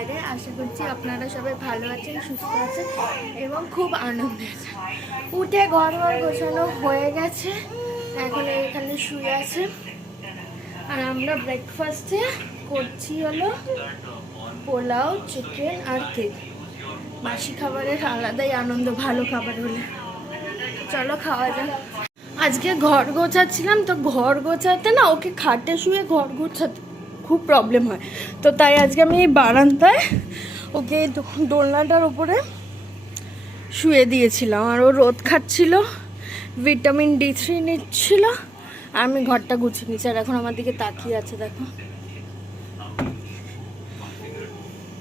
বাইরে। আশা করছি আপনারা সবাই ভালো আছেন, সুস্থ আছেন এবং খুব আনন্দে আছেন। উঠে ঘর গোছানো হয়ে গেছে, এখন এখানে শুয়ে আছে। আর আমরা ব্রেকফাস্টে করছি হলো পোলাও, চিকেন আর কেক। বাসি খাবারের আলাদাই আনন্দ, ভালো খাবার হলে। চলো খাওয়া যাক। আজকে ঘর গোছাচ্ছিলাম, তো ঘর গোছাতে না ওকে খাটে শুয়ে ঘর গোছাতে খুব প্রবলেম হয়, তো তাই আজকে আমি এই বারান্দায় ওকে দোলনাটার উপরে শুয়ে দিয়েছিলাম। আর ও রোদ খাচ্ছিল, ভিটামিন D3 নিচ্ছিল, আর আমি ঘরটা গুছিয়ে নিচ্ছি। আর এখন আমার দিকে তাকিয়ে আছে, দেখো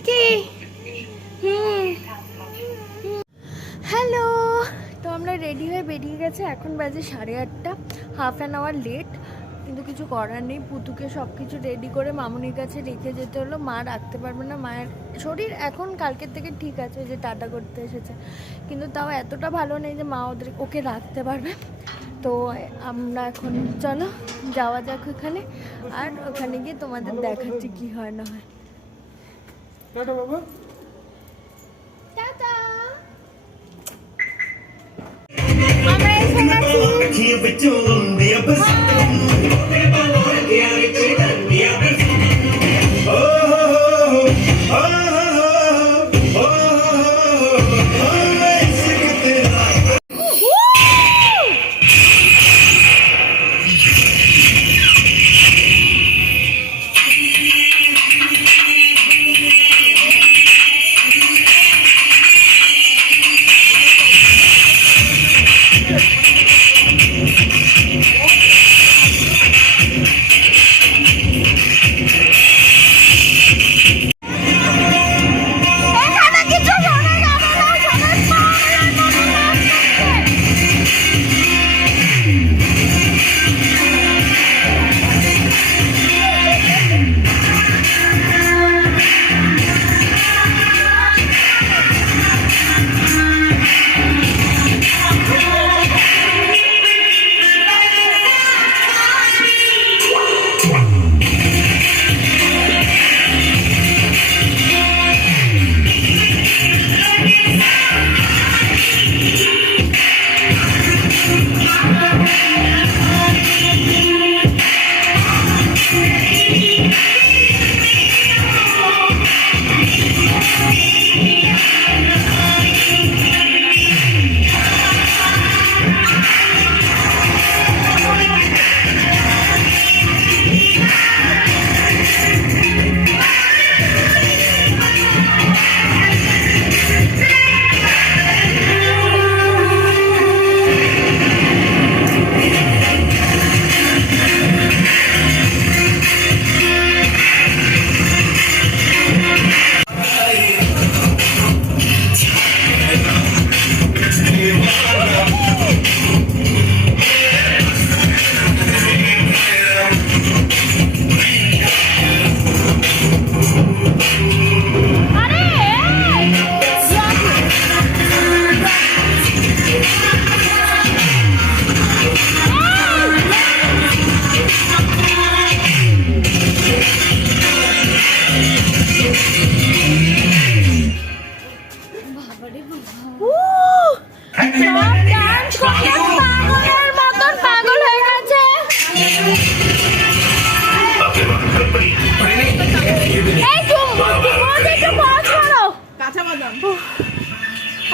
কি। হ্যালো, তো আমরা রেডি হয়ে বেরিয়ে গেছে। এখন বাজে 8:30, হাফ অ্যান আওয়ার লেট, কিন্তু কিছু করার নেই। পুতুকে সব কিছু রেডি করে মামুনির কাছে রেখে যেতে হলো। মা রাখতে পারবে না, মায়ের শরীর এখন কালকের থেকে ঠিক আছে, যে টাটা করতে এসেছে, কিন্তু তাও এতটা ভালো নেই যে মা ওকে রাখতে পারবে। তো আমরা এখন চলো যাওয়া যাক ওখানে, আর ওখানে গিয়ে তোমাদের দেখাচ্ছি কি হয় না হয়। টাটা বাবা, টাটা। আমরা এসে গেছি।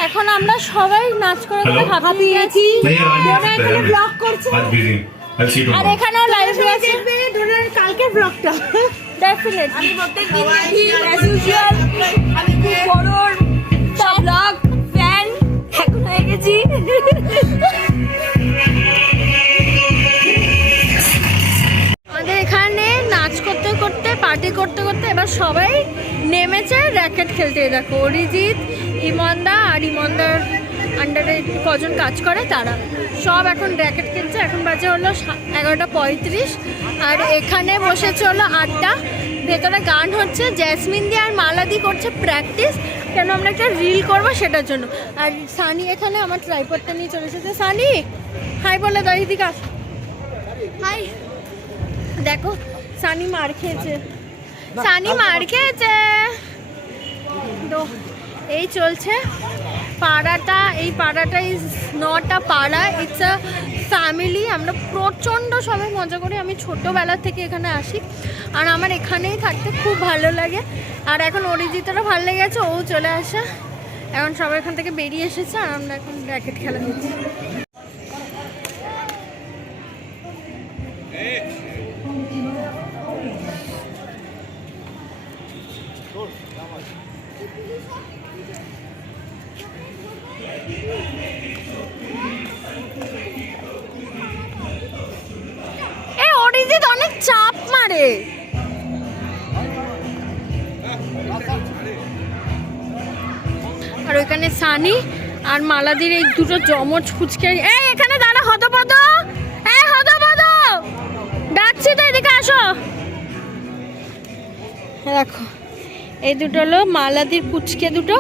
এখন আমরা সবাই নাচ করে হাঁপিয়ে গেছি। ব্লগ করছে, আর এখানেও লাইভ আছে। কালকের ব্লগটা ডেফিনেটলি আমি প্রত্যেকদিন দেখি অ্যাজ ইউজুয়াল। আমি খুব বড় ব্লগ ফ্যান এখন হয়ে গেছি। আমাদের এখানে নাচ করতে করতে, পার্টি করতে করতে এবার সবাই নেমেছে র্যাকেট খেলতে। দেখো অরিজিৎ, ইমনদা, আর ইমনদার আন্ডারে কজন কাজ করে তারা সব এখন র্যাকেট খেলছে। এখন বাজে হলো 11:35, আর এখানে বসেছে হলো 8টা। ভেতরে গান হচ্ছে, জেসমিন দি আর মালাদি করছে প্র্যাকটিস, কেন আমরা একটা রিল করবো সেটার জন্য। আর সানি এখানে আমার ট্রাইপডটা নিয়ে চলে এসেছে। সানি হাই বলে দাও, এদিকে আস, হাই। দেখো সানি মার খেয়েছে, সানি মার খেয়েছে। তো এই চলছে পাড়াটা। এই পাড়াটা ইজ নট আ পাড়া, ইটস আ ফ্যামিলি। আমরা প্রচণ্ড সবাই মজা করি। আমি ছোটোবেলা থেকে এখানে আসি আর আমার এখানেই থাকতে খুব ভালো লাগে। আর এখন অরিজিতেরও ভালো লেগেছে, ও চলে আসে। এখন সবাই এখান থেকে বেরিয়ে এসেছে আর আমরা এখন র্যাকেট খেলা দিচ্ছি। অরিজিৎ অনেক চাপ মারে। আর ওইখানে সানি আর মালাদির এই দুটো জমজ ফুচকে। এই এখানে দাঁড়া হতপদ, এই হতপদ ডাকছি তো, এদিকে আসো। দেখো এই দুটো হলো মালাদির ফুচকে দুটো।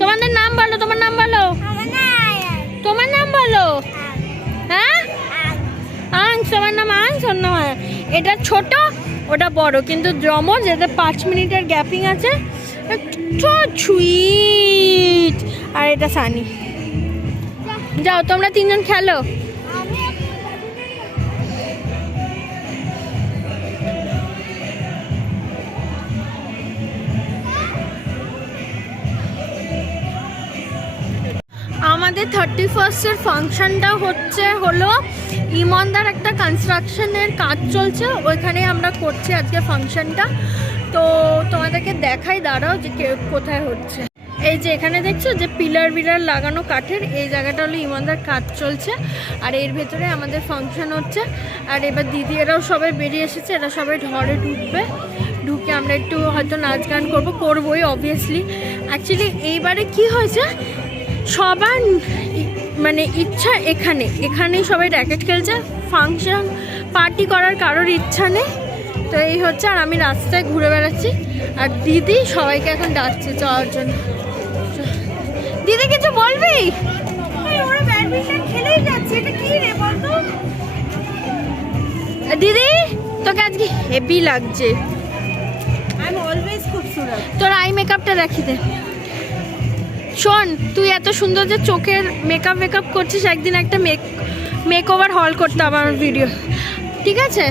তোমাদের নাম বলো, তোমার নাম বলো, তোমার নাম বলো। হ্যাঁ আংস, তোমার নাম আংস। এটা ছোট ওটা বড়, কিন্তু জমজ, এতে 5 মিনিটের গ্যাপিং আছে। সুইট। আর এটা সানি। যাও তোমরা 3 জন খেলো। আমাদের 31st ফাংশনটা হলো ইমনদার একটা কনস্ট্রাকশনের কাজ চলছে, ওইখানে আমরা করছি আজকে ফাংশনটা। তো তোমাদেরকে দেখাই, দাঁড়াও যে কোথায় হচ্ছে। এই যে এখানে দেখছো যে পিলার লাগানো কাঠের, এই জায়গাটা হলো ইমনদার কাজ চলছে। আর এর ভেতরে আমাদের ফাংশন হচ্ছে। আর এবার দিদি এরাও সবাই বেরিয়ে এসেছে, এরা সবাই ঘরে ঢুকবে। ঢুকে আমরা একটু হয়তো নাচ গান করবোই অবভিয়াসলি। অ্যাকচুয়ালি এইবারে কি হয়েছে, সবার মানে ইচ্ছা এখানেই সবাই র্যাকেট খেলছে। ফাংশন পার্টি করার কারোর ইচ্ছা নেই। তো এই হচ্ছে। আর আমি রাস্তায় ঘুরে বেড়াচ্ছি আর দিদি সবাইকে এখন ডাকছে যাওয়ার জন্য। দিদি কিছু বলবি? ওরা ব্যাডমিন্টন খেলেই যাচ্ছে, এটা কি রে বলতো? দিদি তোকে আজকে হেভি লাগছে। আই এম অলওয়েজ খুবসুরত। তোর আই মেকআপটা দেখি দে। শোন, তুই এত সুন্দর যে চোখের মেকআপ করছিস, একদিন একটা মেকওভার হল করতে হবে আমার ভিডিও, ঠিক আছে?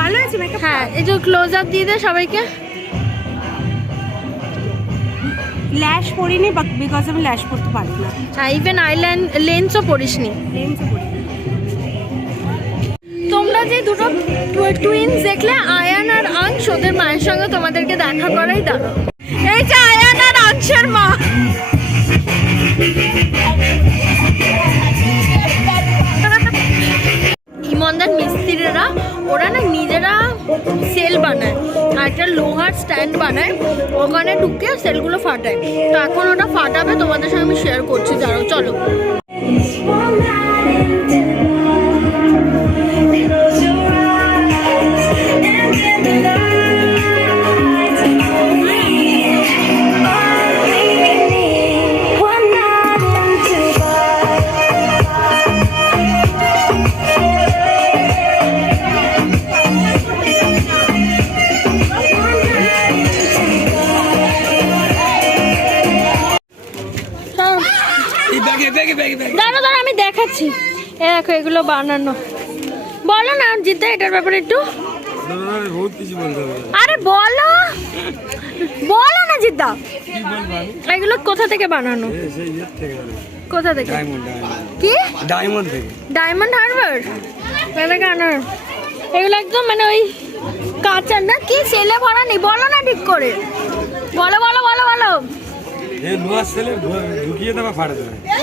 ভালো আছে মেকআপ। হ্যাঁ, এই যে ক্লোজ আপ দিয়ে দে সবাইকে। ল্যাশ পরিনি বিকজ আমি ল্যাশ পরতে পারি না। হ্যাঁ, ইভেন লেন্সও পরিসনি। তোমরা যে দুটো টুইনস দেখলে, আয়ান আর আংশ, ওদের মায়ের সঙ্গে তোমাদেরকে দেখা করাই দাঁড়ো। এই যে আয়ান আর আংশের মা। ইমনদার মিস্ত্রিরা ওরা না নিজেরা সেল বানায় আর একটা লোহার স্ট্যান্ড বানায়, ওখানে ঢুকে সেলগুলো ফাটায়। তো এখন ওটা ফাটাবে, তোমাদের সঙ্গে আমি শেয়ার করছি, দাঁড়াও চলো। দাঁড়া আমি দেখাচ্ছি। দেখো এগুলো বানানো। বলো না জিতে এটার ব্যাপারে একটু। আরে বলো না জিদ্দা, এগুলো কোথা থেকে বানানো? কোথা থেকে? কি ডায়মন্ড হারবার? এগুলো একদম মানে ওই কাঁচার না, কি সেলে ভরা নেই? বলো না ঠিক করে, বলো।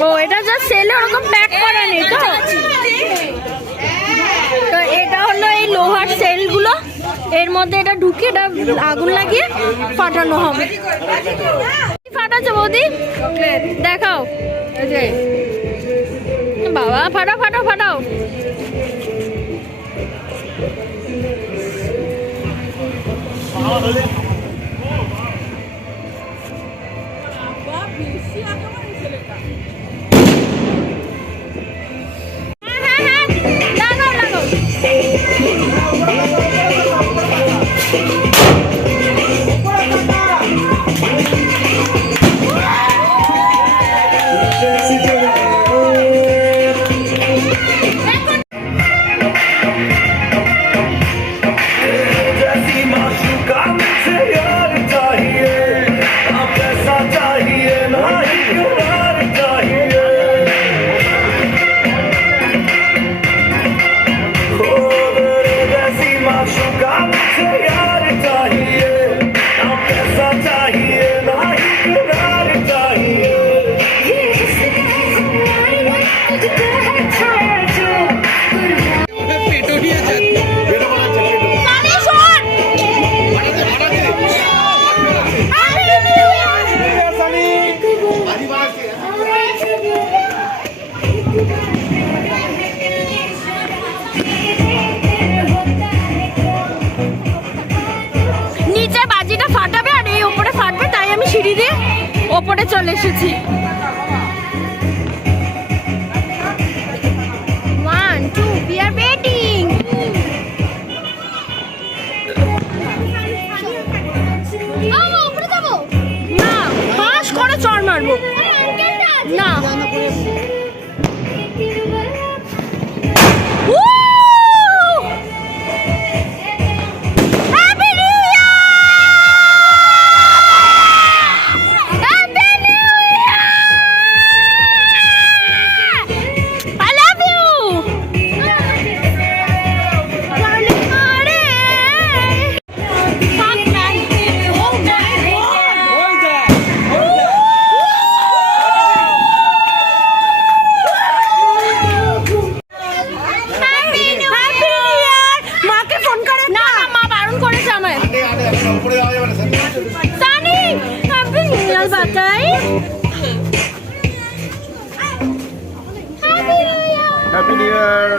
ও এটা জাস্ট সেলে ওরকম প্যাক করা নেই তো? তো এটা হলো এই লোহার সেলগুলো, এর মধ্যে এটা ঢুকিয়ে এটা আগুন লাগিয়ে ফাটানো হবে। ফাটাচ্ছে বৌদি, দেখাও। বাবা ফাটাও। ওপরে চলে এসেছি। 1 2 we are waiting। ওপরে যাবো না, পাশ করে চড় মারবো না। Happy New Year!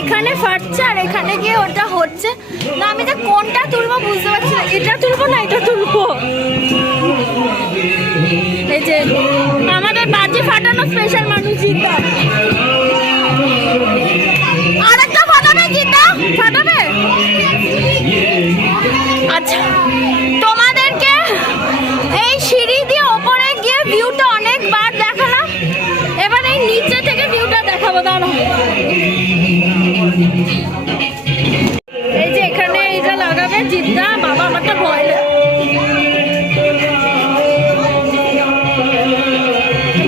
এখানে ফাটছে আর এখানে গিয়ে ওটা হচ্ছে না। আমি যে কোনটা তুলবো বুঝতে পারছি না, এটা তুলবো না এটা তুলবো। এই যে আমাদের বাজি ফাটানো স্পেশাল মানুষ জিতা, আরেকটা ফাটাবে, জিতা ফাটাবে। আচ্ছা, তোমাদেরকে এই সিঁড়ি দিয়ে ওপরে গিয়ে ভিউটা অনেকবার দেখালাম, এবার এই নিচে থেকে ভিউটা দেখাবো। দাঁড়াও, এই যে এখানে এইটা লাগাবে জিদ্দা। বাবা আমারটা ভয় লাগে,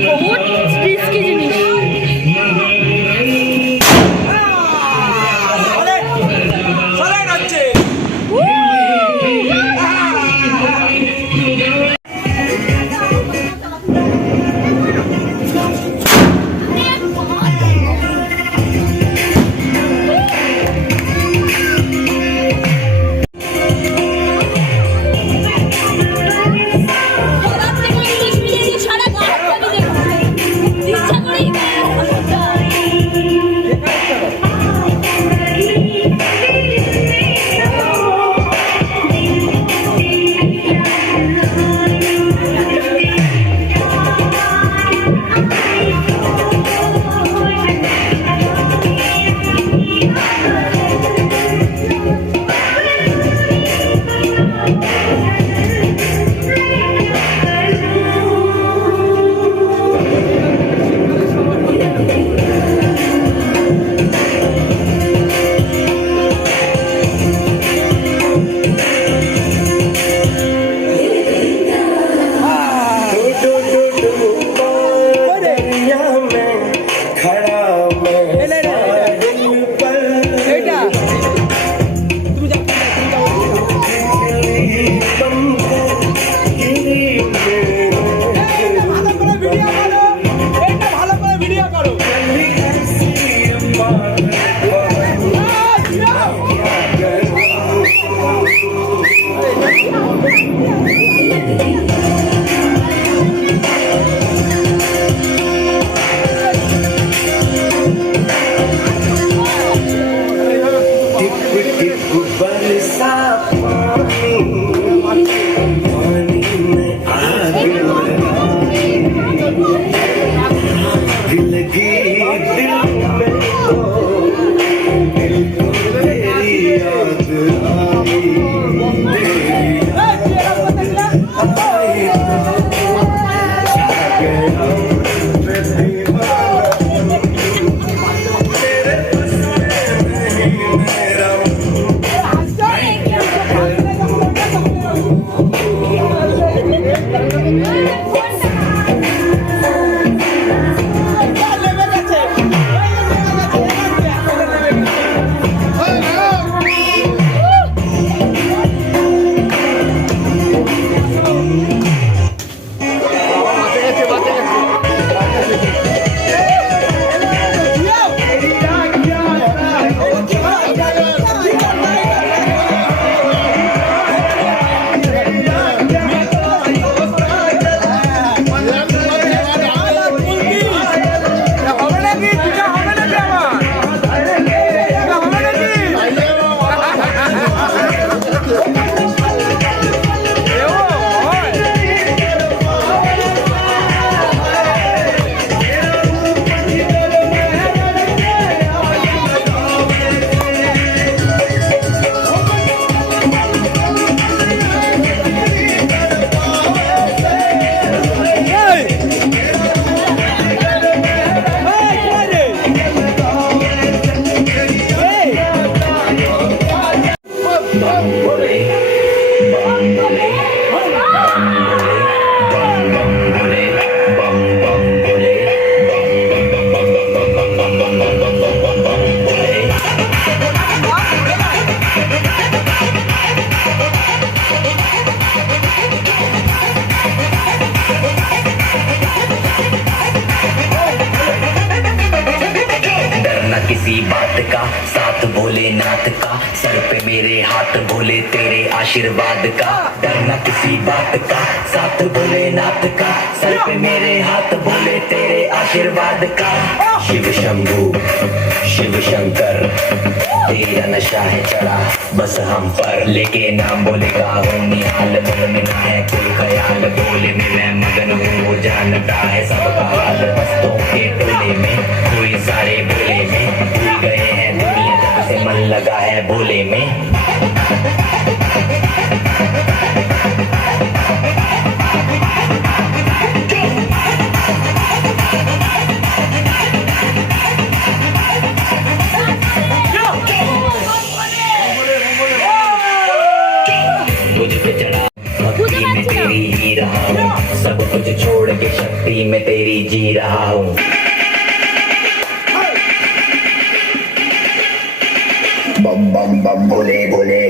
বহুত রিস্কি জিনিস। किसी बात का, साथ भोलेनाथ का, सर पे मेरे हाथ भोले तेरे आशीर्वाद का। डरना किसी बात का, साथ भोलेनाथ का, सर पे मेरे हाथ भोले तेरे आशीर्वाद का। शिव शंभू शिव शंकर तेरा नशा है चढ़ा बस हम पर, लेके नाम बोलेगा हूँ निहाल, मन में ना है कोई ख्याल, बोले में मैं मगन हूँ, वो जानता है सबका हाल। मस्तों के टोले में कोई सारे बोले में, भूल गए हैं दुनिया जब से मन लगा है बोले में। मुझ पे चढ़ा भक्ति में तेरी ही रहा हूँ, सब कुछ छोड़ के शक्ति में तेरी जी रहा हूँ। बम बम बम बोले बोले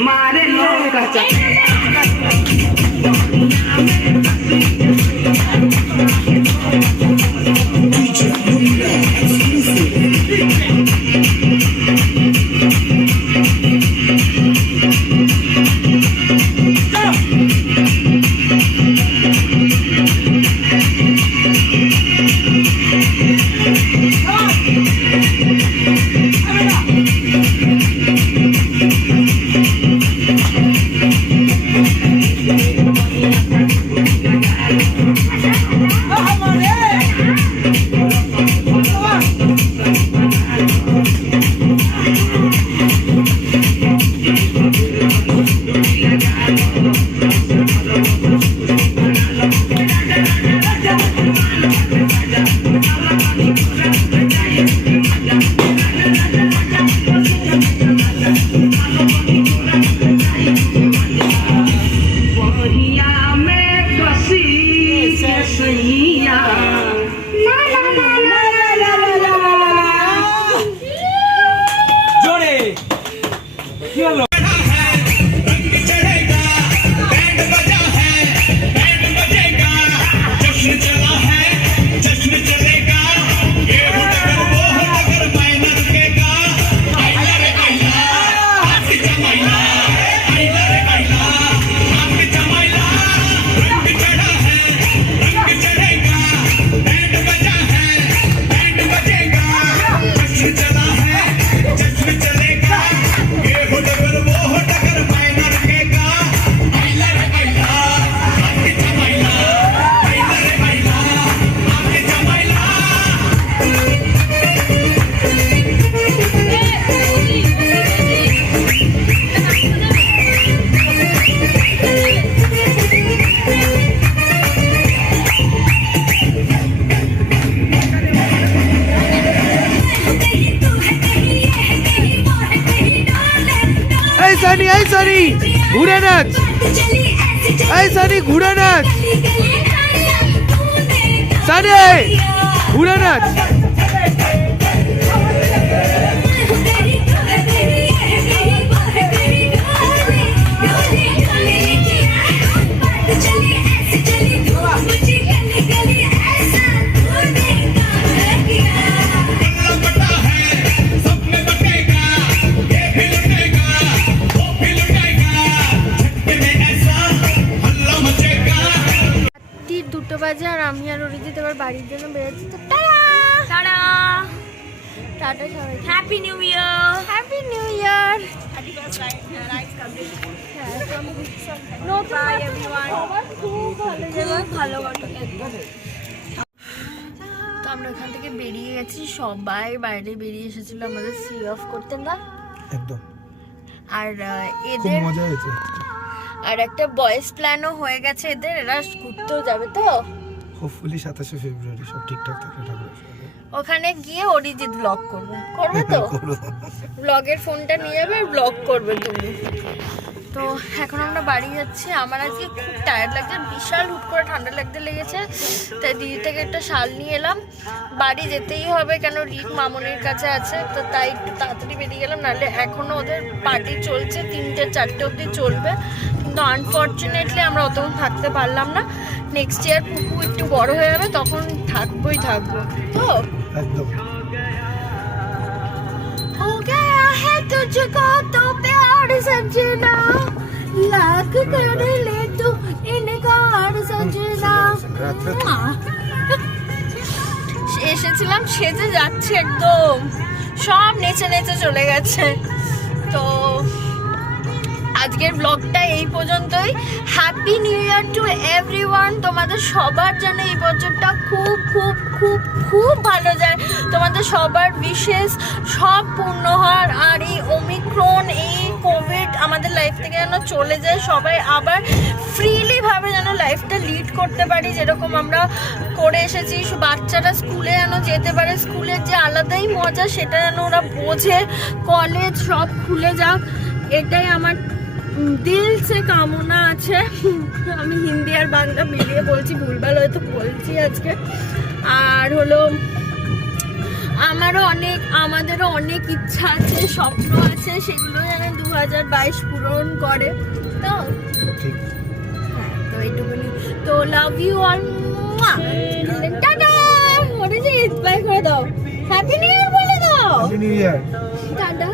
मारे लोग সানি ঘুরে নাচ, এই সানি ঘুরে নাচ, সানি ঘুরে নাচ। বাড়ির জন্য বেরোচ্ছি। তো টাটা টাটা, টাটা সবাই, happy new year. Happy new year. By everyone. খুব ভালো খুব ভালো ঘটনা একদম। তো আমরা ওখান থেকে বেরিয়ে গেছি, সবাই বাইরে বেরিয়ে এসেছিল আমাদের সি অফ করতে না। একদম আর খুব এদের মজা হয়েছে। আর একটা বয়েস প্ল্যানও হয়ে গেছে এদের, এরা ঘুরতেও যাবে। তো হোপফুলি 27শে ফেব্রুয়ারি সব ঠিকঠাক থাকলে ঠাকুর ওখানে গিয়ে অরিজিৎ ব্লগ করবে, করবে তো ব্লগের ফোনটা নিয়ে যাবে, ব্লগ করবে তুমি। তো এখন আমরা বাড়ি যাচ্ছি। আমার আজকে খুব টায়ার্ড লাগছে, বিশাল হুট করে ঠান্ডা লাগতে লেগেছে, তাই দিদি থেকে একটা শাল নিয়ে এলাম। বাড়ি যেতেই হবে, কেন রিক মামনির কাছে আছে, তো তাই একটু তাড়াতাড়ি বেরিয়ে গেলাম, নাহলে এখনও ওদের পার্টি চলছে, 3-4 অবধি চলবে। কিন্তু আনফর্চুনেটলি আমরা অতক্ষণ থাকতে পারলাম না। নেক্সট ইয়ার পুকু একটু বড় হয়ে যাবে, তখন থাকবো। তো একদম। हो गया है तुझको तो प्यार सजना, लाख कर ले तू इनकार सजना। এসেছিলাম, সেজে যাচ্ছে একদম, সব নেচে নেচে চলে গেছে। তো আজকের ব্লগটা এই পর্যন্তই। Happy new year to everyone. তোমাদের সবার জন্য এই বছরটা খুব খুব খুব খুব ভালো যায়, তোমাদের সবার বিশেষ সব পূর্ণ হওয়ার। আর এই ওমিক্রন, এই কোভিড আমাদের লাইফ থেকে যেন চলে যায়, সবাই আবার ফ্রিলি ভাবে যেন লাইফটা লিড করতে পারি, যেরকম আমরা করে এসেছি। বাচ্চারা স্কুলে যেন যেতে পারে, স্কুলের যে আলাদাই মজা সেটা যেন ওরা বোঝে। কলেজ সব খুলে যাক, এটাই আমার দিল সে কামনা আছে। আমি হিন্দি আর বাংলা মিলিয়ে বলছি, ভুলভাল হয়তো বলছি আজকে। আর হলো আমাদেরও অনেক ইচ্ছা আছে, স্বপ্ন আছে, সেগুলো যেন 2022 পূরণ করে। তো হ্যাঁ, তো এইটুকুনি। তো love you all, tata. Bye করে দাও, হ্যাপি নিউ ইয়ার বলে দাও, হ্যাপি নিউ ইয়ার। টাটা।